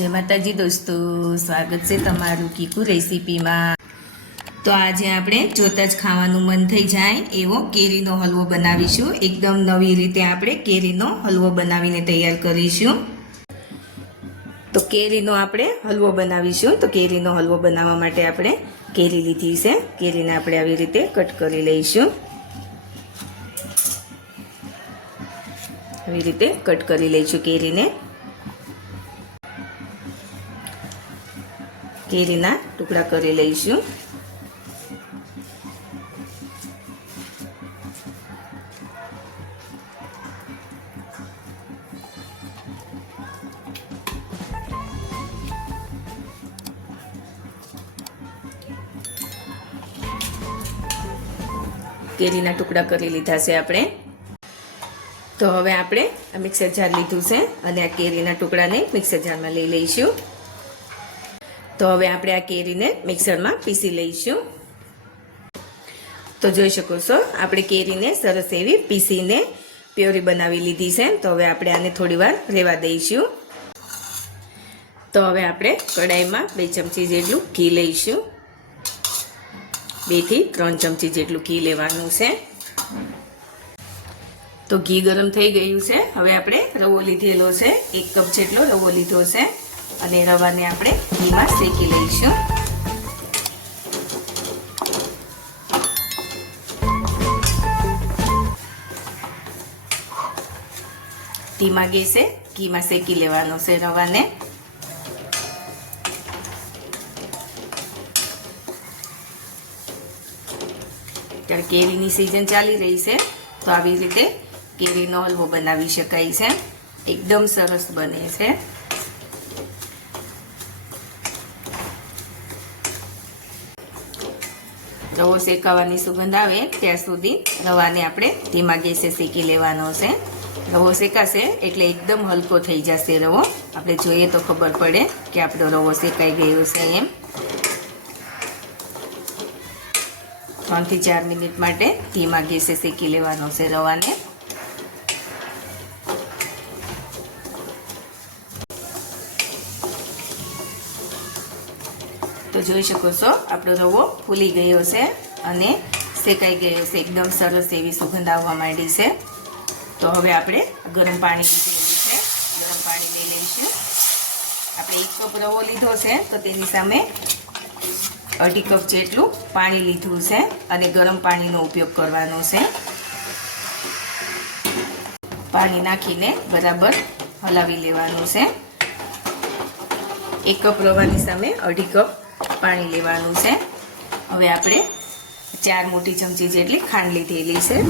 જય માતાજી દોસ્તો, સ્વાગત છે તમારું કીકુ રેસીપીમાં. તો આજે આપણે જોતા જ ખાવાનું મન થઈ જાય એવો કેરીનો હલવો બનાવીશું. એકદમ નવી રીતે આપણે કેરીનો હલવો બનાવીને તૈયાર કરીશું. તો કેરીનો આપણે હલવો બનાવીશું. તો કેરીનો હલવો બનાવવા માટે આપણે કેરી લીધી છે. કેરીને આપણે આવી રીતે કટ કરી લઈશું. આવી રીતે કટ કરી લઈશું કેરીને. કેરીના ટુકડા કરી લઈશું. કેરીના ટુકડા કરી લીધા છે આપણે. તો હવે આપણે આ મિક્સર જાર લીધું છે અને આ કેરીના ટુકડાને મિક્સર જારમાં લઈ લઈશું. તો હવે આપણે આ કેરીને મિક્સરમાં પીસી લઈશું. તો જોઈ શકો છો, આપણે કેરીને સરસ એવી પીસીને પ્યોરી બનાવી લીધી છે. તો હવે આપણે આને થોડી વાર રહેવા દઈશું. તો હવે આપણે કડાઈમાં બે ચમચી જેટલું ઘી લઈશું. બેથી ત્રણ ચમચી જેટલું ઘી લેવાનું છે. તો ઘી ગરમ થઈ ગયું છે. હવે આપણે રવો લીધેલો છે. એક કપ જેટલો રવો લીધો છે. અને રવાને આપણે ઘીમાં શેકી લઈશું. ધીમા ગેસે ઘીમાં શેકી લેવાનો છે રવાને. અત્યારે કેરીની સિઝન ચાલી રહી છે, તો આવી રીતે કેરીનો હલવો બનાવી શકાય છે. એકદમ સરસ બને છે. રવો શેકાવાની સુગંધ આવે ત્યાં સુધી રવાને આપણે ધીમા ગેસે શેકી લેવાનો છે. રવો શેકાશે એટલે એકદમ હલકો થઈ જશે રવો. આપણે જોઈએ તો ખબર પડે કે આપણો રવો શેકાઈ ગયો છે એમ. ત્રણથી ચાર મિનિટ માટે ધીમા ગેસે શેકી લેવાનો છે રવાને. જોઈ શકો છો. આપણો રવો ફૂલી ગયો છે અને શેકાઈ ગયો છે. એકદમ સરસ એવી સુગંધ આવવા માંડી છે. તો હવે આપણે ગરમ પાણી છે ગરમ પાણી લઈ લઈશું. આપણે એક કપ રવો લીધો છે, તો તેની સામે અઢી કપ જેટલું પાણી લીધું છે અને ગરમ પાણીનો ઉપયોગ કરવાનો છે. પાણી નાખીને બરાબર હલાવી લેવાનું છે. એક કપ રવાની સામે અઢી કપ પાણી લેવાનું છે. હવે આપણે ચાર મોટી ચમચી જેટલી ખાંડ લીધેલી છે.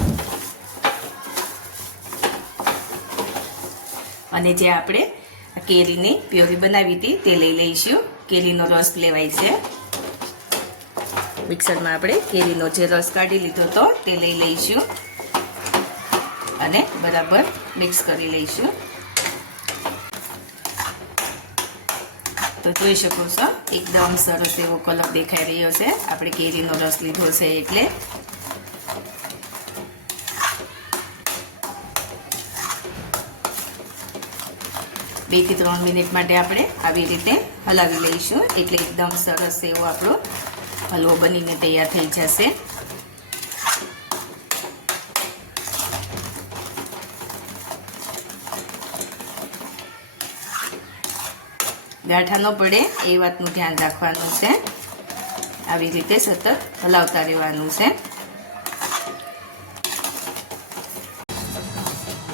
અને જે આપણે કેરીની પ્યોરી બનાવી હતી તે લઈ લઈશું. કેરીનો રસ લેવાય છે. મિક્સરમાં આપણે કેરીનો જે રસ કાઢી લીધો હતો તે લઈ લઈશું. અને બરાબર મિક્સ કરી લઈશું. તો જોઈ શકો છો. એકદમ સરસ એવો કલર દેખાઈ રહ્યો છે. આપણે કેરીનો રસ લીધો છે એટલે. બેથી ત્રણ મિનિટ માટે આપણે આવી રીતે હલાવી લઈશું. એટલે એકદમ સરસ એવો આપણો હલવો બનીને તૈયાર થઈ જશે. ગાંઠા ન પડે, એ વાતનું ધ્યાન રાખવાનું છે. આવી રીતે સતત હલાવતા રહેવાનું છે.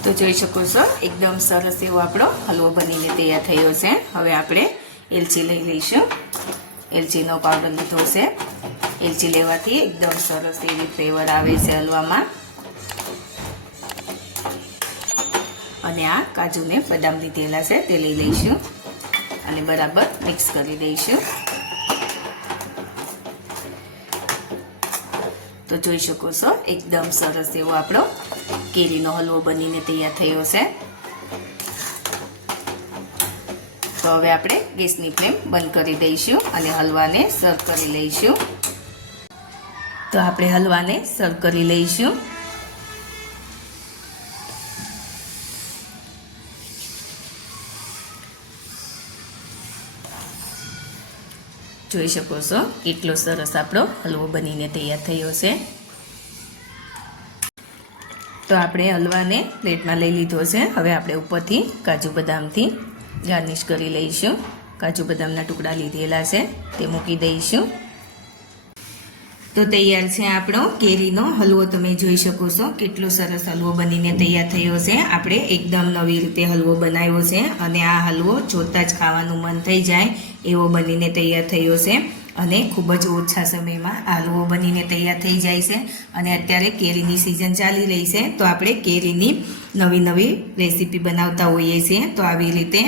તો જોઈ શકો છો, એકદમ સરસ એવો આપણો હલવો બનીને તૈયાર થયો છે. હવે આપણે એલચી લઈ લઈશું. એલચીનો પાવડર લીધો છે. એલચી લેવાથી એકદમ સરસ એવી ફ્લેવર આવે છે હલવામાં. અને આ કાજુને બદામ લીધેલા છે, તે લઈ લઈશું. અને બરાબર મિક્સ કરી દઈશું તો જોઈ શકો છો, એકદમ સરસ એવો આપણો કેરીનો હલવો બનીને તૈયાર થયો છે. તો હવે આપણે ગેસની ફ્લેમ બંધ કરી દઈશું અને હલવાને સર્વ કરી લઈશું. તો આપણે હલવાને સર્વ કરી લઈશું. જોઈ શકો છો કેટલો સરસ આપણો હલવો બનીને તૈયાર થયો છે. તો આપણે હલવાને પ્લેટમાં લઈ લીધો છે. હવે આપણે ઉપરથી કાજુ બદામથી ગાર્નિશ કરી લઈશું. કાજુ બદામના ટુકડા લીધેલા છે, તે મૂકી દઈશું. તો તૈયાર છે આપણો કેરીનો હલવો તમે જોઈ શકો છો. કેટલો સરસ હલવો બનીને તૈયાર થયો છે. આપણે એકદમ નવી રીતે હલવો બનાવ્યો છે અને આ હલવો જોતાં જ ખાવાનું મન થઈ જાય એવો બનીને તૈયાર થયો છે. અને ખૂબ જ ઓછા સમયમાં હલવો બનીને તૈયાર થઈ જાય છે. અને અત્યારે કેરીની સિઝન ચાલી રહી છે. તો આપણે કેરીની નવી નવી રેસીપી બનાવતા હોઈએ છીએ. તો આવી રીતે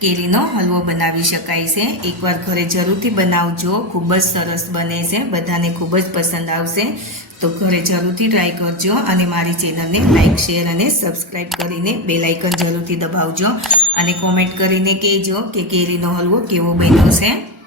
કેરીનો હલવો બનાવી શકાય છે. એકવાર ઘરે જરૂરથી બનાવજો. ખૂબ જ સરસ બને છે. બધાને ખૂબ જ પસંદ આવશે. તો ઘરે જરૂરથી ટ્રાય કરજો અને મારી ચેનલને લાઇક શેર અને સબસ્ક્રાઈબ કરીને બેલ આઇકન જરૂરથી દબાવજો અને કોમેન્ટ કરીને કહેજો કે કેરીનો હલવો કેવો બન્યો છે.